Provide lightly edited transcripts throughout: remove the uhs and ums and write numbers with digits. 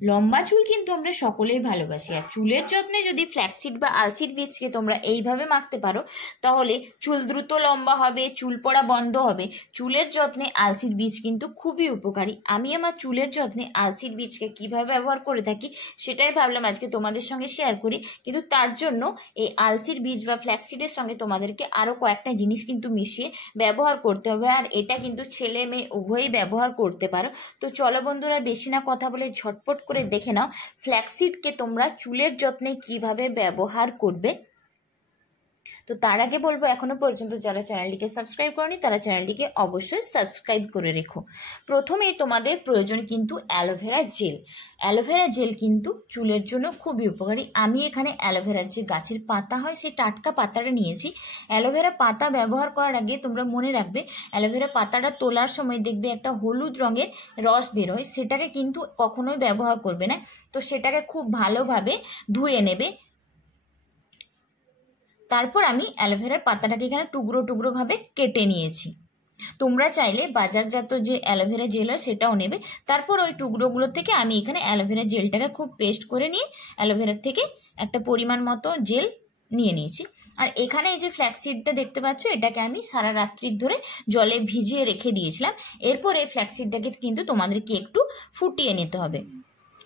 লম্বা চুল কিন্তু আমরা সকলেই ভালোবাসি, আর চুলের যত্নে যদি ফ্ল্যাক্সিড বা আলসিড বীজকে তোমরা এইভাবে মাখতে পারো তাহলে চুল দ্রুত লম্বা হবে, চুল পড়া বন্ধ হবে। চুলের যত্নে আলসিড বীজ কিন্তু খুবই উপকারী। আমি আমার চুলের যত্নে আলসিড বীজকে কিভাবে ব্যবহার করে থাকি সেটাই ভাবলাম আজকে তোমাদের সঙ্গে শেয়ার করি। কিন্তু তার জন্য এই আলসিড বীজ বা ফ্ল্যাক্সিডের সঙ্গে তোমাদেরকে আরও কয়েকটা জিনিস কিন্তু মিশিয়ে ব্যবহার করতে হবে, আর এটা কিন্তু ছেলে মেয়ে উভয়ই ব্যবহার করতে পারো। তো চলো বন্ধুরা, বেশি না কথা বলে ঝটপট করে দেখে নাও ফ্ল্যাক্সিডকে তোমরা চুলের যত্নে কিভাবে ব্যবহার করবে। তো তার আগে বলবো, এখনো পর্যন্ত যারা চ্যানেলটিকে সাবস্ক্রাইব করনি তারা চ্যানেলটিকে অবশ্যই সাবস্ক্রাইব করে রেখো। প্রথমেই তোমাদের প্রয়োজন কিন্তু অ্যালোভেরা জেল। অ্যালোভেরা জেল কিন্তু চুলের জন্য খুবই উপকারী। আমি এখানে অ্যালোভেরার যে গাছের পাতা হয় সেই টাটকা পাতাটা নিয়েছি। অ্যালোভেরা পাতা ব্যবহার করার আগে তোমরা মনে রাখবে, অ্যালোভেরা পাতাটা তোলার সময় দেখবে একটা হলুদ রঙের রস বেরোয়, সেটাকে কিন্তু কখনোই ব্যবহার করবে না। তো সেটাকে খুব ভালোভাবে ধুয়ে নেবে। তারপর আমি অ্যালোভেরার পাতাটাকে এখানে টুকরো টুকরো ভাবে কেটে নিয়েছি। তোমরা চাইলে বাজারজাত যে অ্যালোভেরা জেল হয় সেটাও নেবে। তারপর ওই টুকরোগুলো থেকে আমি এখানে অ্যালোভেরা জেলটাকে খুব পেস্ট করে নিয়ে অ্যালোভেরার থেকে একটা পরিমাণ মতো জেল নিয়ে নিয়েছি। আর এখানে এই যে ফ্ল্যাক্সিডটা দেখতে পাচ্ছ, এটাকে আমি সারা রাত্রির ধরে জলে ভিজিয়ে রেখে দিয়েছিলাম। এরপর এই ফ্ল্যাক্সিডটাকে কিন্তু তোমাদেরকে একটু ফুটিয়ে নিতে হবে।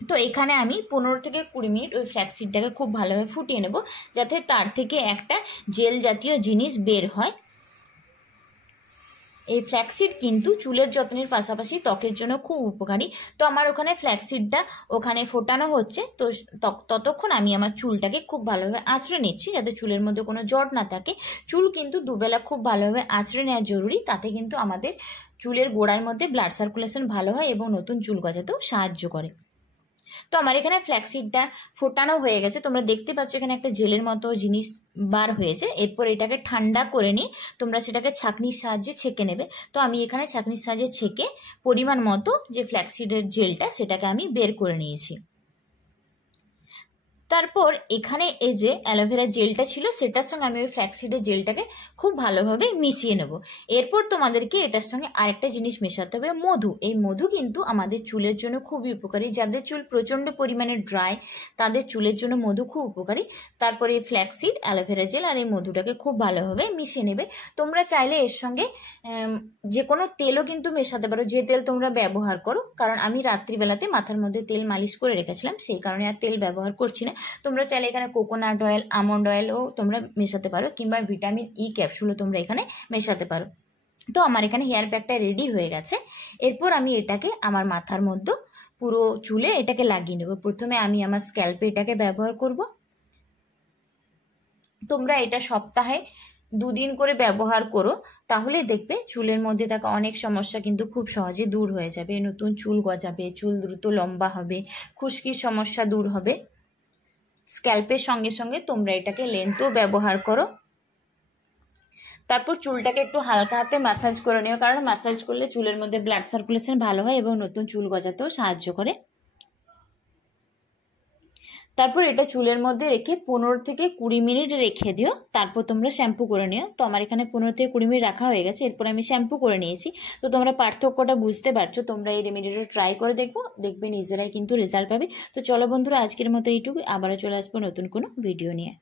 তো এখানে আমি 15 থেকে 20 মিনিট ওই ফ্ল্যাক্সিডটাকে খুব ভালোভাবে ফুটিয়ে নেব, যাতে তার থেকে একটা জেল জাতীয় জিনিস বের হয়। এই ফ্ল্যাক্সিড কিন্তু চুলের যত্নের পাশাপাশি ত্বকের জন্য খুব উপকারী। তো আমার ওখানে ফ্ল্যাক্সিডটা ওখানে ফোটানো হচ্ছে, তো ততক্ষণ আমি আমার চুলটাকে খুব ভালোভাবে আঁচড়ে নিচ্ছি যাতে চুলের মধ্যে কোনো জট না থাকে। চুল কিন্তু দুবেলা খুব ভালোভাবে আঁচড়ে নেওয়া জরুরি, তাতে কিন্তু আমাদের চুলের গোড়ার মধ্যে ব্লাড সার্কুলেশন ভালো হয় এবং নতুন চুল গজাতেও সাহায্য করে। তো আমার এখানে ফ্ল্যাক্সিডটা ফোটানো হয়ে গেছে, তোমরা দেখতে পাচ্ছ এখানে একটা জেলের মতো জিনিস বার হয়েছে। এরপর এটাকে ঠান্ডা করে নিয়ে তোমরা সেটাকে ছাঁকনির সাহায্যে ছেঁকে নেবে। তো আমি এখানে ছাঁকনির সাহায্যে ছেঁকে পরিমাণ মতো যে ফ্ল্যাক্সিডের জেলটা সেটাকে আমি বের করে নিয়েছি। তারপর এখানে এই যে অ্যালোভেরা জেলটা ছিল সেটার সঙ্গে আমি ওই ফ্ল্যাক্সিডের জেলটাকে খুব ভালোভাবে মিশিয়ে নেব। এরপর তোমাদেরকে এটার সঙ্গে আরেকটা জিনিস মেশাতে হবে, মধু। এই মধু কিন্তু আমাদের চুলের জন্য খুবই উপকারী। যাদের চুল প্রচণ্ড পরিমাণে ড্রাই তাদের চুলের জন্য মধু খুব উপকারী। তারপরে এই ফ্ল্যাক্সিড, অ্যালোভেরা জেল আর এই মধুটাকে খুব ভালোভাবে মিশিয়ে নেবে। তোমরা চাইলে এর সঙ্গে যে কোনো তেলও কিন্তু মেশাতে পারো, যে তেল তোমরা ব্যবহার করো। কারণ আমি রাত্রিবেলাতে মাথার মধ্যে তেল মালিশ করে রেখেছিলাম, সেই কারণে আর তেল ব্যবহার করছি না। তোমরা চাইলে এখানে কোকোনাট অয়েল, আমন্ড অয়েলও তোমরা মেশাতে পারো, কিংবা ভিটামিন ই ক্যাপসুলও তোমরা এখানে মেশাতে পারো। তো আমার এখানে হেয়ার প্যাকটা রেডি হয়ে গেছে। এরপর আমি এটাকে আমার মাথার মধ্যে পুরো চুলে এটাকে লাগিয়ে নেব। প্রথমে আমি আমার স্ক্যাল্পে এটাকে ব্যবহার করব। তোমরা এটা সপ্তাহে 2 দিন করে ব্যবহার করো, তাহলে দেখবে চুলের মধ্যে থাকা অনেক সমস্যা কিন্তু খুব সহজে দূর হয়ে যাবে। নতুন চুল গজাবে, চুল দ্রুত লম্বা হবে, খুশকির সমস্যা দূর হবে। স্ক্যাল্পের সঙ্গে সঙ্গে তোমরা এটাকে লেন্থও ব্যবহার করো। তারপর চুলটাকে একটু হালকা হাতে ম্যাসাজ করে নিও, কারণ ম্যাসাজ করলে চুলের মধ্যে ব্লাড সার্কুলেশন ভালো হয় এবং নতুন চুল গজাতেও সাহায্য করে। তারপর এটা চুলের মধ্যে রেখে 15 থেকে 20 মিনিট রেখে দিও। তারপর তোমরা শ্যাম্পু করে নিও। তো আমার এখানে 15 থেকে 20 মিনিট রাখা হয়ে গেছে। এরপর আমি শ্যাম্পু করে নিয়েছি। তো তোমরা পার্থক্যটা বুঝতে পারছো। তোমরা এই রেমেডিটা ট্রাই করে দেখবে নিজেরাই কিন্তু রেজাল্ট পাবে। তো চলো বন্ধুরা, আজকের মতো এইটুকু। আবারও চলে আসবো নতুন কোনো ভিডিও নিয়ে।